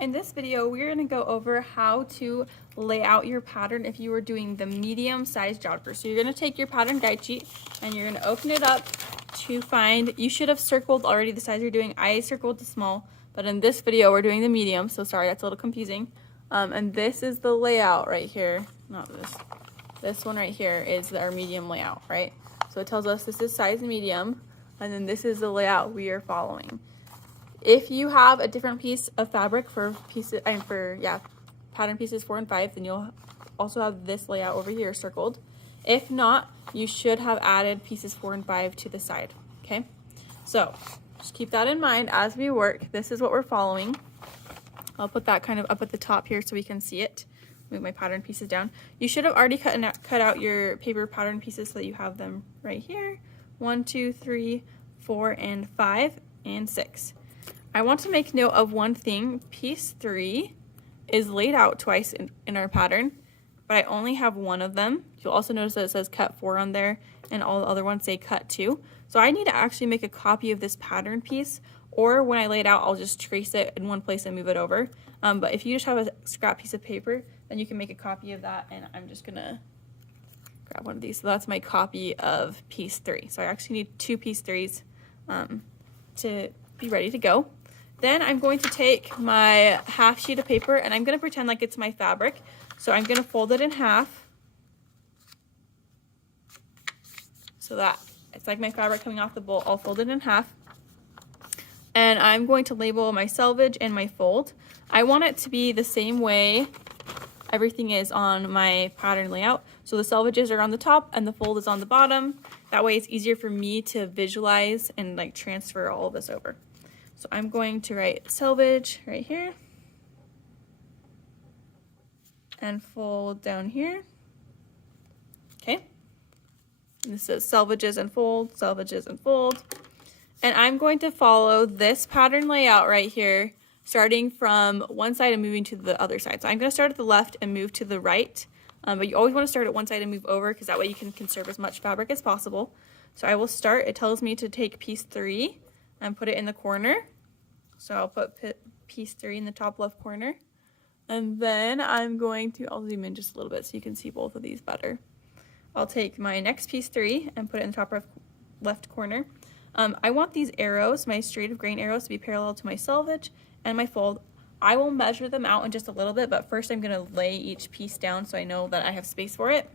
In this video, we're going to go over how to lay out your pattern if you were doing the medium-sized jogger. So you're going to take your pattern guide sheet and you're going to open it up to find, you should have circled already the size you're doing. I circled the small, but in this video, we're doing the medium. So sorry, that's a little confusing. And this is the layout right here. Not this. This one right here is our medium layout, right? So it tells us this is size medium, and then this is the layout we are following. If you have a different piece of fabric for pattern pieces 4 and 5, then you'll also have this layout over here circled. If not, you should have added pieces 4 and 5 to the side, okay? So just keep that in mind as we work. This is what we're following. I'll put that kind of up at the top here so we can see it. Move my pattern pieces down. You should have already cut out your paper pattern pieces so that you have them right here. 1, 2, 3, 4, and 5, and 6. I want to make note of one thing. Piece 3 is laid out twice in our pattern, but I only have one of them. You'll also notice that it says cut 4 on there, and all the other ones say cut 2. So I need to actually make a copy of this pattern piece, or when I lay it out, I'll just trace it in one place and move it over. But if you just have a scrap piece of paper, then you can make a copy of that, and I'm just gonna grab one of these. So that's my copy of piece 3. So I actually need 2 piece 3s to be ready to go. Then I'm going to take my half sheet of paper and I'm going to pretend like it's my fabric. So I'm going to fold it in half so that it's like my fabric coming off the bolt. I'll fold it in half. And I'm going to label my selvage and my fold. I want it to be the same way everything is on my pattern layout. So the selvages are on the top and the fold is on the bottom. That way it's easier for me to visualize and like transfer all of this over. So I'm going to write selvage right here and fold down here. Okay. And this says selvages and fold, selvages and fold. And I'm going to follow this pattern layout right here, starting from one side and moving to the other side. So I'm going to start at the left and move to the right. But you always want to start at one side and move over because that way you can conserve as much fabric as possible. So I will start, it tells me to take piece 3 and put it in the corner. So I'll put piece 3 in the top left corner. And then I'll zoom in just a little bit so you can see both of these better. I'll take my next piece 3 and put it in the top left corner. I want these arrows, my straight of grain arrows, to be parallel to my selvage and my fold. I will measure them out in just a little bit, but first I'm going to lay each piece down so I know that I have space for it.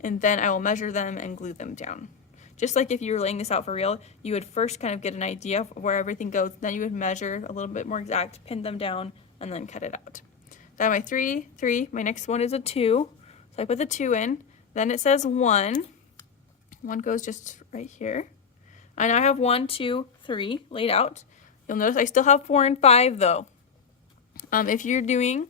And then I will measure them and glue them down. Just like if you were laying this out for real, you would first kind of get an idea of where everything goes, then you would measure a little bit more exact, pin them down, and then cut it out. So I have my 3, 3, my next one is a 2, so I put the 2 in, then it says 1, 1 goes just right here, and I have 1, 2, 3 laid out. You'll notice I still have 4 and 5 though. If you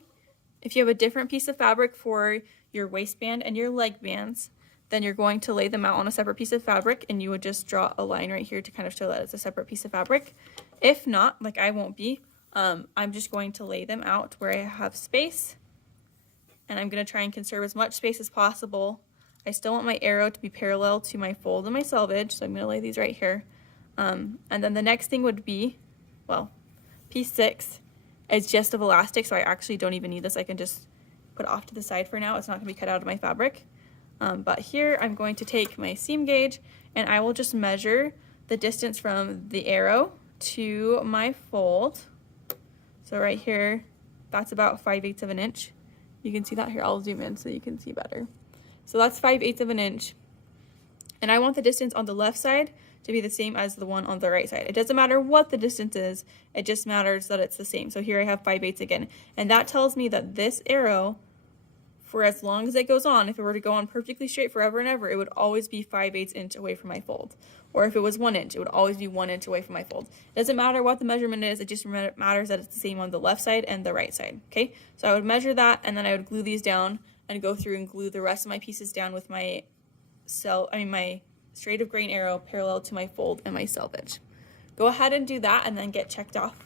have a different piece of fabric for your waistband and your leg bands, then you're going to lay them out on a separate piece of fabric and you would just draw a line right here to kind of show that it's a separate piece of fabric. If not, like I won't be, I'm just going to lay them out where I have space and I'm going to try and conserve as much space as possible. I still want my arrow to be parallel to my fold and my selvage, so I'm going to lay these right here. And then the next thing would be, well, piece 6 is just of elastic, so I actually don't even need this. I can just put it off to the side for now. It's not going to be cut out of my fabric. But here I'm going to take my seam gauge and I will just measure the distance from the arrow to my fold. So right here, that's about 5/8 of an inch. You can see that here. I'll zoom in so you can see better. So that's 5/8 of an inch. And I want the distance on the left side to be the same as the one on the right side. It doesn't matter what the distance is, it just matters that it's the same. So here I have 5/8 again. And that tells me that this arrow, for as long as it goes on, if it were to go on perfectly straight forever and ever, it would always be 5/8 inch away from my fold. Or if it was 1 inch, it would always be 1 inch away from my fold. It doesn't matter what the measurement is, it just matters that it's the same on the left side and the right side, okay? So I would measure that and then I would glue these down and go through and glue the rest of my pieces down with my straight of grain arrow parallel to my fold and my selvage. Go ahead and do that and then get checked off.